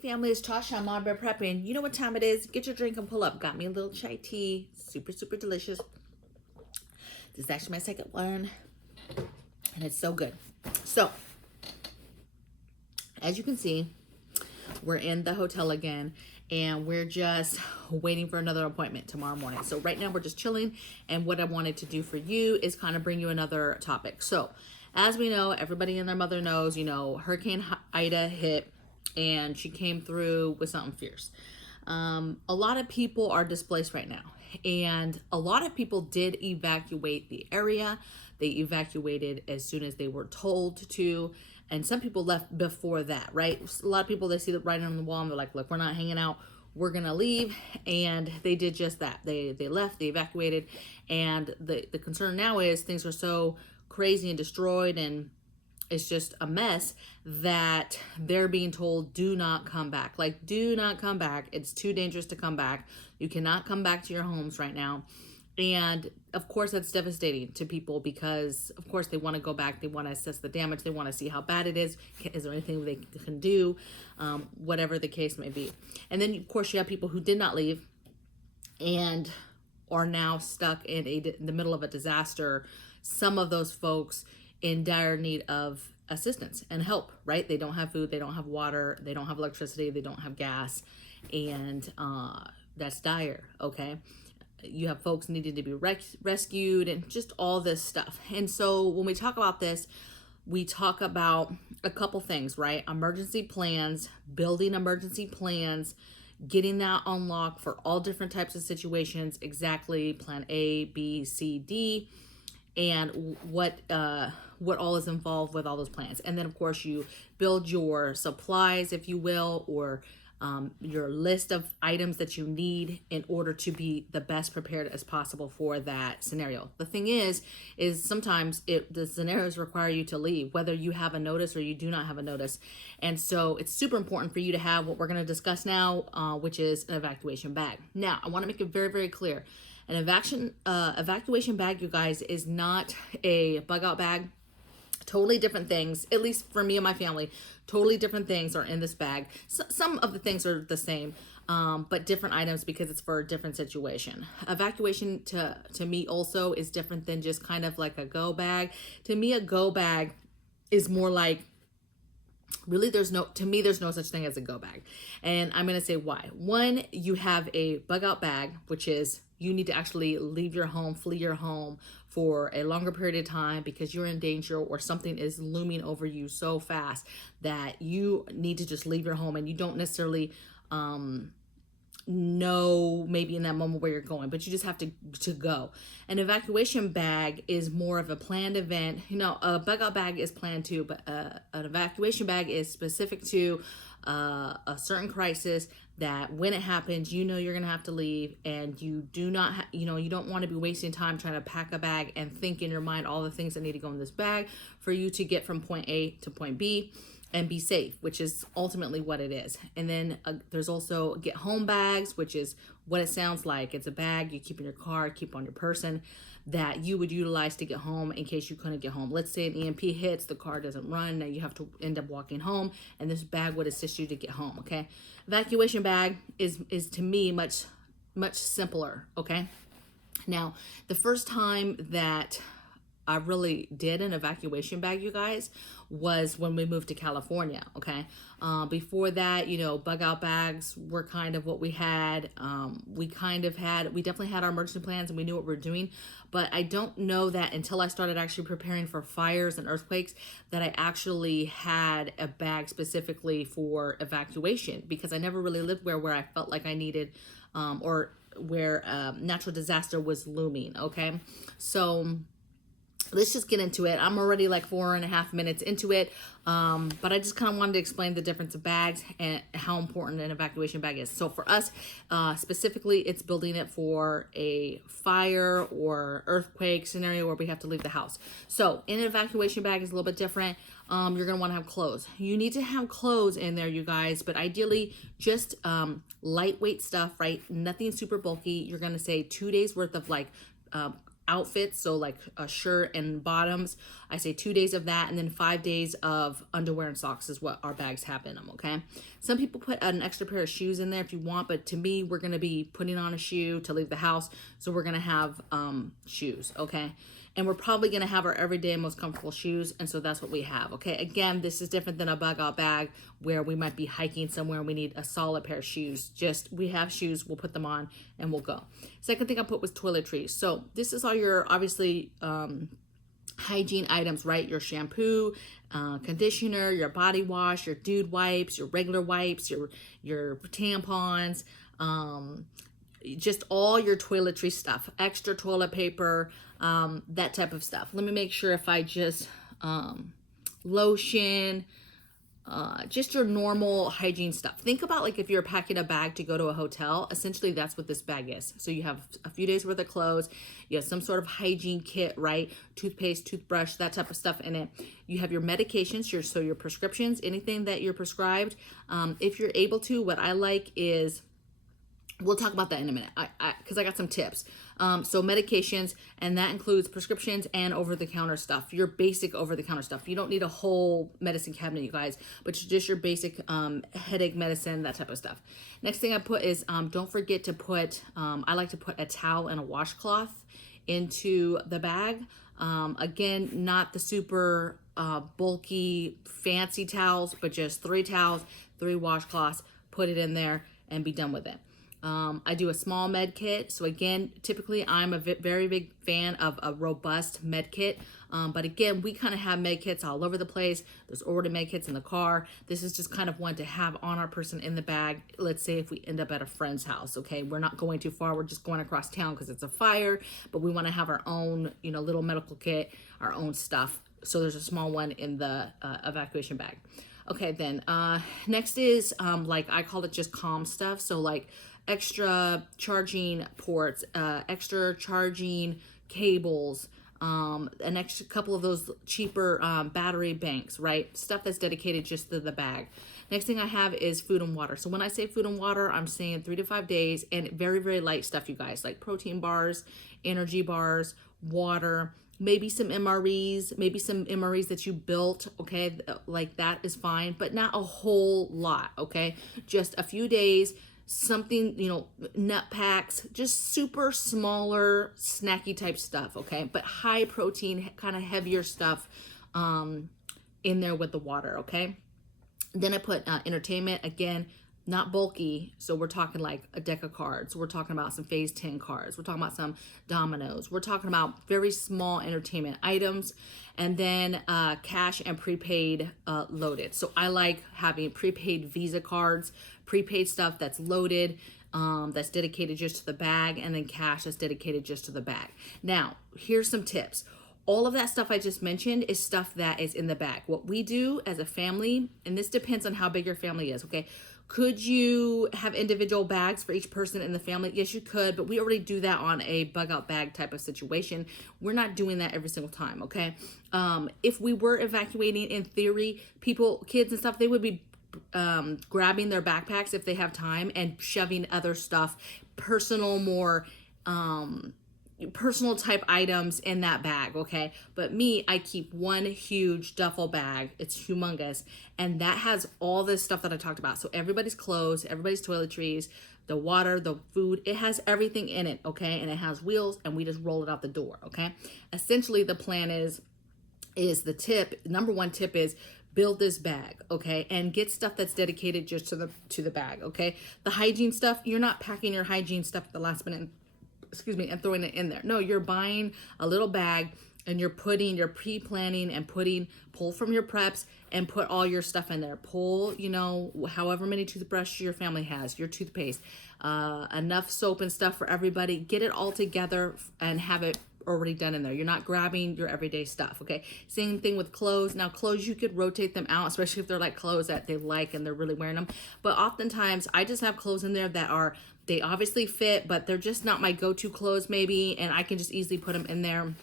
family, it's Tasha. I'm on Bear Prepping. You know what time it is. Get your drink and pull up. Got me a little chai tea. Super, super delicious. This is actually my second one. And it's so good. So, as you can see, we're in the hotel again. And we're just waiting for another appointment tomorrow morning. So right now we're just chilling. And what I wanted to do for you is kind of bring you another topic. So, as we know, everybody and their mother knows, you know, Hurricane Ida hit. And she came through with something fierce. A lot of people are displaced right now. And a lot of people did evacuate the area. They evacuated as soon as they were told to. And some people left before that, right? A lot of people, they see the writing on the wall and they're like, look, we're not hanging out. We're going to leave. And they did just that. They left, they evacuated. And the concern now is things are so crazy and destroyed and it's just a mess that they're being told, do not come back. Like, do not come back. It's too dangerous to come back. You cannot come back to your homes right now. And of course, that's devastating to people because, of course, they want to go back. They want to assess the damage. They want to see how bad it is. Is there anything they can do? Whatever the case may be. And then, of course, you have people who did not leave and are now stuck in the middle of a disaster. Some of those folks in dire need of assistance and help, right? They don't have food, they don't have water, they don't have electricity, they don't have gas, and that's dire, okay? You have folks needing to be rescued and just all this stuff. And so when we talk about this, we talk about a couple things, right? Emergency plans, building emergency plans, getting that unlocked for all different types of situations, exactly plan A, B, C, D, and what all is involved with all those plans. And then of course you build your supplies, if you will, or your list of items that you need in order to be the best prepared as possible for that scenario. The thing is sometimes the scenarios require you to leave, whether you have a notice or you do not have a notice. And so it's super important for you to have what we're going to discuss now, which is an evacuation bag. Now, I want to make it very, very clear. An evacuation bag, you guys, is not a bug out bag. Totally different things, at least for me and my family, totally different things are in this bag. So, some of the things are the same, but different items because it's for a different situation. Evacuation to me also is different than just kind of like a go bag. To me, a go bag is more like, really, there's no such thing as a go bag. And I'm going to say why. One, you have a bug out bag, which is you need to actually leave your home, flee your home for a longer period of time because you're in danger or something is looming over you so fast that you need to just leave your home and you don't necessarily know maybe in that moment where you're going, but you just have to go. An evacuation bag is more of a planned event. You know, a bug out bag is planned too, but an evacuation bag is specific to a certain crisis that when it happens, you know you're gonna have to leave, and you do not, you don't want to be wasting time trying to pack a bag and think in your mind all the things that need to go in this bag for you to get from point A to point B and be safe, which is ultimately what it is. And then there's also get home bags, which is what it sounds like. It's a bag you keep in your car, keep on your person, that you would utilize to get home in case you couldn't get home. Let's say an EMP hits, the car doesn't run, now you have to end up walking home, and this bag would assist you to get home, okay? Evacuation bag is to me much simpler, okay? Now, the first time that I really did an evacuation bag, you guys, was when we moved to California, okay? Before that, bug out bags were kind of what we had. We definitely had our emergency plans and we knew what we were doing, but I don't know that until I started actually preparing for fires and earthquakes that I actually had a bag specifically for evacuation, because I never really lived where I felt like I needed, or where natural disaster was looming, okay? So let's just get into it. I'm already like 4.5 minutes into it, but I just kind of wanted to explain the difference of bags and how important an evacuation bag is. So for us, specifically, it's building it for a fire or earthquake scenario where we have to leave the house. So in an evacuation bag is a little bit different. You're going to want to have clothes. You need to have clothes in there, you guys, but ideally just lightweight stuff, right? Nothing super bulky. You're going to say 2 days worth of like outfits, so like a shirt and bottoms, I say 2 days of that, and then 5 days of underwear and socks is what our bags have in them, okay? Some people put an extra pair of shoes in there if you want, but to me, we're gonna be putting on a shoe to leave the house, so we're gonna have shoes, okay? And we're probably gonna have our everyday most comfortable shoes, and so that's what we have, okay? Again, this is different than a bug out bag where we might be hiking somewhere and we need a solid pair of shoes. Just, we have shoes, we'll put them on and we'll go. Second thing I put was toiletries. So this is all your, obviously, hygiene items, right? Your shampoo, conditioner, your body wash, your dude wipes, your regular wipes, your tampons, just all your toiletry stuff, extra toilet paper, that type of stuff. Let me make sure if I just, lotion, just your normal hygiene stuff. Think about like if you're packing a bag to go to a hotel, essentially that's what this bag is. So you have a few days worth of clothes, you have some sort of hygiene kit, right? Toothpaste, toothbrush, that type of stuff in it. You have your medications, your prescriptions, anything that you're prescribed. If you're able to, what I like is, we'll talk about that in a minute, because I got some tips. So medications, and that includes prescriptions and over-the-counter stuff, your basic over-the-counter stuff. You don't need a whole medicine cabinet, you guys, but just your basic headache medicine, that type of stuff. Next thing I put is, don't forget to put, I like to put a towel and a washcloth into the bag. Again, not the super bulky, fancy towels, but just 3 towels, 3 washcloths, put it in there and be done with it. I do a small med kit. So again, typically I'm a very big fan of a robust med kit. But again, we kind of have med kits all over the place. There's already med kits in the car. This is just kind of one to have on our person in the bag. Let's say if we end up at a friend's house, okay, we're not going too far. We're just going across town because it's a fire, but we want to have our own, you know, little medical kit, our own stuff. So there's a small one in the evacuation bag. Okay, then next is like I call it just calm stuff. So like extra charging ports, extra charging cables, an extra couple of those cheaper battery banks, right? Stuff that's dedicated just to the bag. Next thing I have is food and water. So when I say food and water, I'm saying 3 to 5 days, and very, very light stuff, you guys, like protein bars, energy bars, water, maybe some MREs that you built, okay? Like that is fine, but not a whole lot, okay? Just a few days, something, you know, nut packs, just super smaller snacky type stuff, okay? But high protein, kind of heavier stuff in there with the water, okay? Then I put entertainment, again, not bulky, so we're talking like a deck of cards. We're talking about some phase 10 cards. We're talking about some dominoes. We're talking about very small entertainment items. And then cash and prepaid loaded. So I like having prepaid Visa cards, prepaid stuff that's loaded, that's dedicated just to the bag, and then cash that's dedicated just to the bag. Now, here's some tips. All of that stuff I just mentioned is stuff that is in the bag. What we do as a family, and this depends on how big your family is, okay? Could you have individual bags for each person in the family? Yes, you could, but we already do that on a bug out bag type of situation. We're not doing that every single time, okay? If we were evacuating, in theory, kids and stuff, they would be grabbing their backpacks if they have time and shoving other stuff, personal type items in that bag, okay? But me, I keep one huge duffel bag. It's humongous, and that has all this stuff that I talked about. So everybody's clothes, everybody's toiletries, the water, the food, it has everything in it, okay? And it has wheels, and we just roll it out the door, okay? Essentially, the plan is the tip, number one tip is build this bag, okay? And get stuff that's dedicated just to the bag, okay? The hygiene stuff, you're not packing your hygiene stuff at the last minute, and throwing it in there. No, you're buying a little bag and you're pre-planning and pull from your preps and put all your stuff in there. Pull, you know, however many toothbrushes your family has, your toothpaste, enough soap and stuff for everybody. Get it all together and have it already done in there. You're not grabbing your everyday stuff, okay? Same thing with clothes. Now, clothes, you could rotate them out, especially if they're like clothes that they like and they're really wearing them. But oftentimes, I just have clothes in there that they obviously fit, but they're just not my go-to clothes maybe, and I can just easily put them in there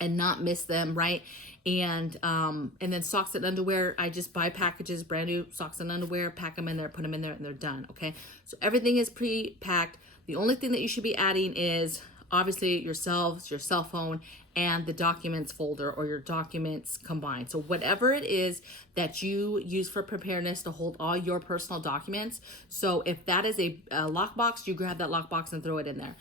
and not miss them, right? And then socks and underwear, I just buy packages, brand new socks and underwear, pack them in there, put them in there, and they're done, okay? So everything is pre-packed. The only thing that you should be adding is obviously yourselves, your cell phone, and the documents folder or your documents combined. So whatever it is that you use for preparedness to hold all your personal documents. So if that is a lockbox, you grab that lockbox and throw it in there.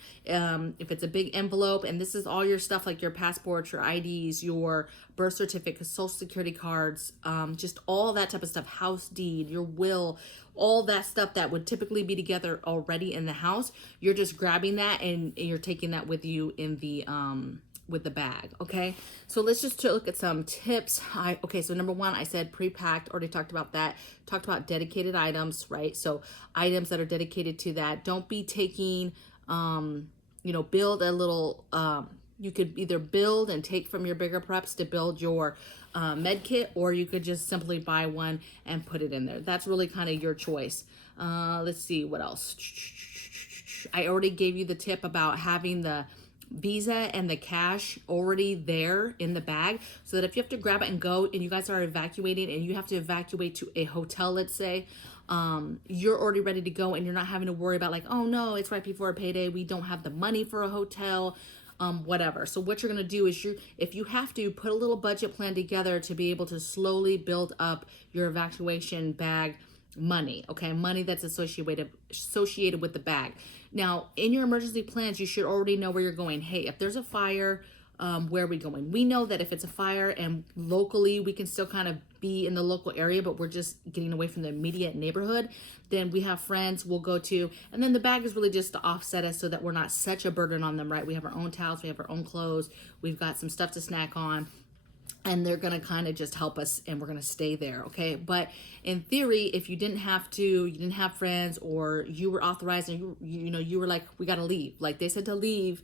If it's a big envelope and this is all your stuff like your passports, your IDs, your birth certificate, social security cards, just all that type of stuff, house deed, your will, all that stuff that would typically be together already in the house, you're just grabbing that and you're taking that with you in the with the bag. Okay, so let's just look at some tips. Okay, so number one, I said pre-packed, already talked about that. Talked about dedicated items, right? So items that are dedicated to that. Don't be taking build a little you could either build and take from your bigger preps to build your med kit, or you could just simply buy one and put it in there. That's really kind of your choice. Let's see what else. I already gave you the tip about having the Visa and the cash already there in the bag, so that if you have to grab it and go and you guys are evacuating and you have to evacuate to a hotel, let's say, you're already ready to go and you're not having to worry about like, oh no, it's right before a payday, we don't have the money for a hotel, whatever. So what you're going to do is if you have to, put a little budget plan together to be able to slowly build up your evacuation bag money, okay? Money that's associated with the bag. Now, in your emergency plans, you should already know where you're going. Hey, if there's a fire, where are we going? We know that if it's a fire and locally we can still kind of be in the local area, but we're just getting away from the immediate neighborhood, then we have friends we'll go to. And then the bag is really just to offset us so that we're not such a burden on them, right? We have our own towels, we have our own clothes, we've got some stuff to snack on, and they're going to kind of just help us and we're going to stay there, okay? But in theory, if you didn't have to, you didn't have friends, or you were authorized and you were like, we got to leave, like they said to leave,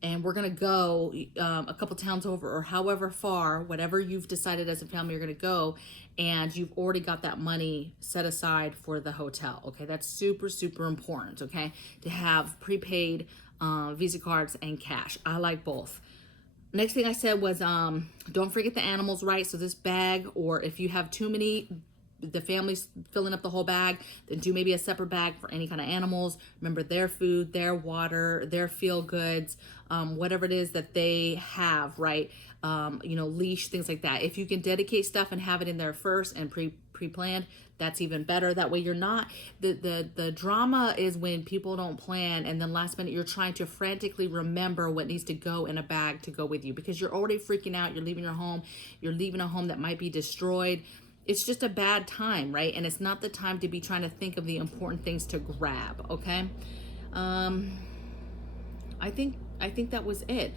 and we're going to go a couple towns over or however far, whatever you've decided as a family you're going to go, and you've already got that money set aside for the hotel, okay? That's super, super important, okay? To have prepaid Visa cards and cash. I like both. Next thing I said was don't forget the animals, right? So this bag, or if you have too many, the family's filling up the whole bag, then do maybe a separate bag for any kind of animals. Remember their food, their water, their feel goods, whatever it is that they have, right? Leash, things like that. If you can dedicate stuff and have it in there first and pre-planned, that's even better. That way you're not, the drama is when people don't plan and then last minute you're trying to frantically remember what needs to go in a bag to go with you, because you're already freaking out. You're leaving your home. You're leaving a home that might be destroyed. It's just a bad time, right? And it's not the time to be trying to think of the important things to grab, okay? I think that was it.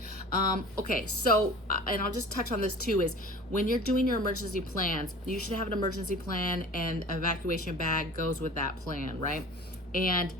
Okay, so, and I'll just touch on this too, is when you're doing your emergency plans, you should have an emergency plan, and evacuation bag goes with that plan, right? And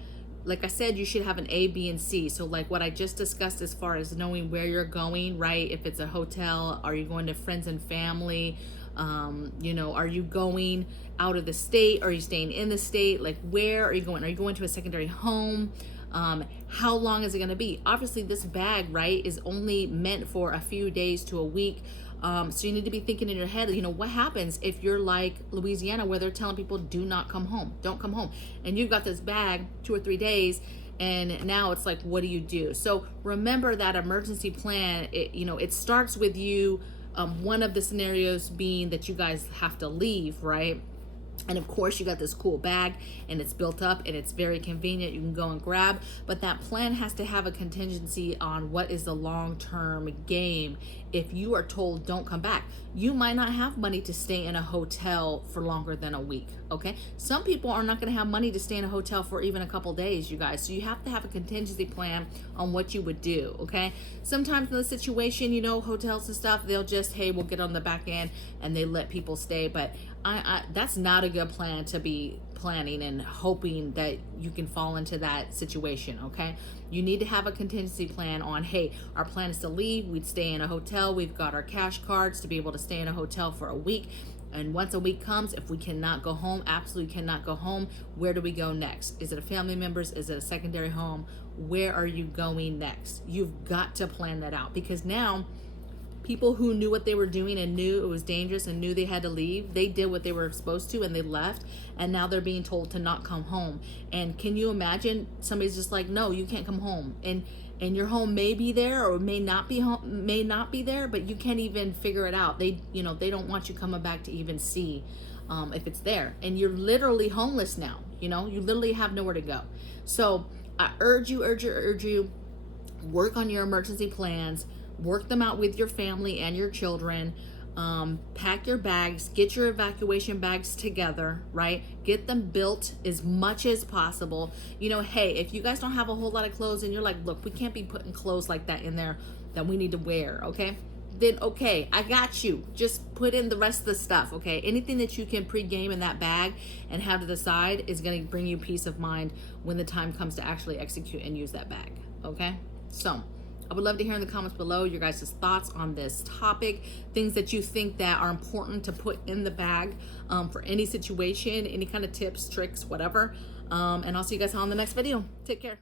like I said, you should have an A, B, and C. So like what I just discussed as far as knowing where you're going, right? If it's a hotel, are you going to friends and family? Are you going out of the state? Are you staying in the state? Like, where are you going? Are you going to a secondary home? How long is it going to be? Obviously this bag, right, is only meant for a few days to a week. So you need to be thinking in your head, what happens if you're like Louisiana, where they're telling people do not come home, don't come home, and you've got this bag 2 or 3 days, and now it's like, what do you do? So remember that emergency plan, it starts with you. One of the scenarios being that you guys have to leave, right? And of course you got this cool bag and it's built up and it's very convenient. You can go and grab, but that plan has to have a contingency on what is the long-term game. If you are told don't come back, you might not have money to stay in a hotel for longer than a week, okay? Some people are not gonna have money to stay in a hotel for even a couple days, you guys. So you have to have a contingency plan on what you would do, okay? Sometimes in the situation, hotels and stuff, they'll just, hey, we'll get on the back end and they let people stay, but that's not a good plan to be planning and hoping that you can fall into that situation, okay? You need to have a contingency plan on, hey, our plan is to leave, we'd stay in a hotel, we've got our cash cards to be able to stay in a hotel for a week, and once a week comes, if we cannot go home, absolutely cannot go home, where do we go next? Is it a family members? Is it a secondary home? Where are you going next? You've got to plan that out, because now people who knew what they were doing and knew it was dangerous and knew they had to leave, they did what they were supposed to and they left, and now they're being told to not come home. And can you imagine somebody's just like, no, you can't come home, and and your home may be there or may not be there, but you can't even figure it out. They don't want you coming back to even see if it's there, and you're literally homeless now. You literally have nowhere to go. So I urge you, work on your emergency plans, work them out with your family and your children. Pack your bags, get your evacuation bags together, right? Get them built as much as possible. Hey, if you guys don't have a whole lot of clothes and you're like, look, we can't be putting clothes like that in there that we need to wear, okay? Then okay, I got you. Just put in the rest of the stuff, okay? Anything that you can pre-game in that bag and have to the side is gonna bring you peace of mind when the time comes to actually execute and use that bag, okay? So I would love to hear in the comments below your guys' thoughts on this topic, things that you think that are important to put in the bag for any situation, any kind of tips, tricks, whatever. And I'll see you guys on the next video. Take care.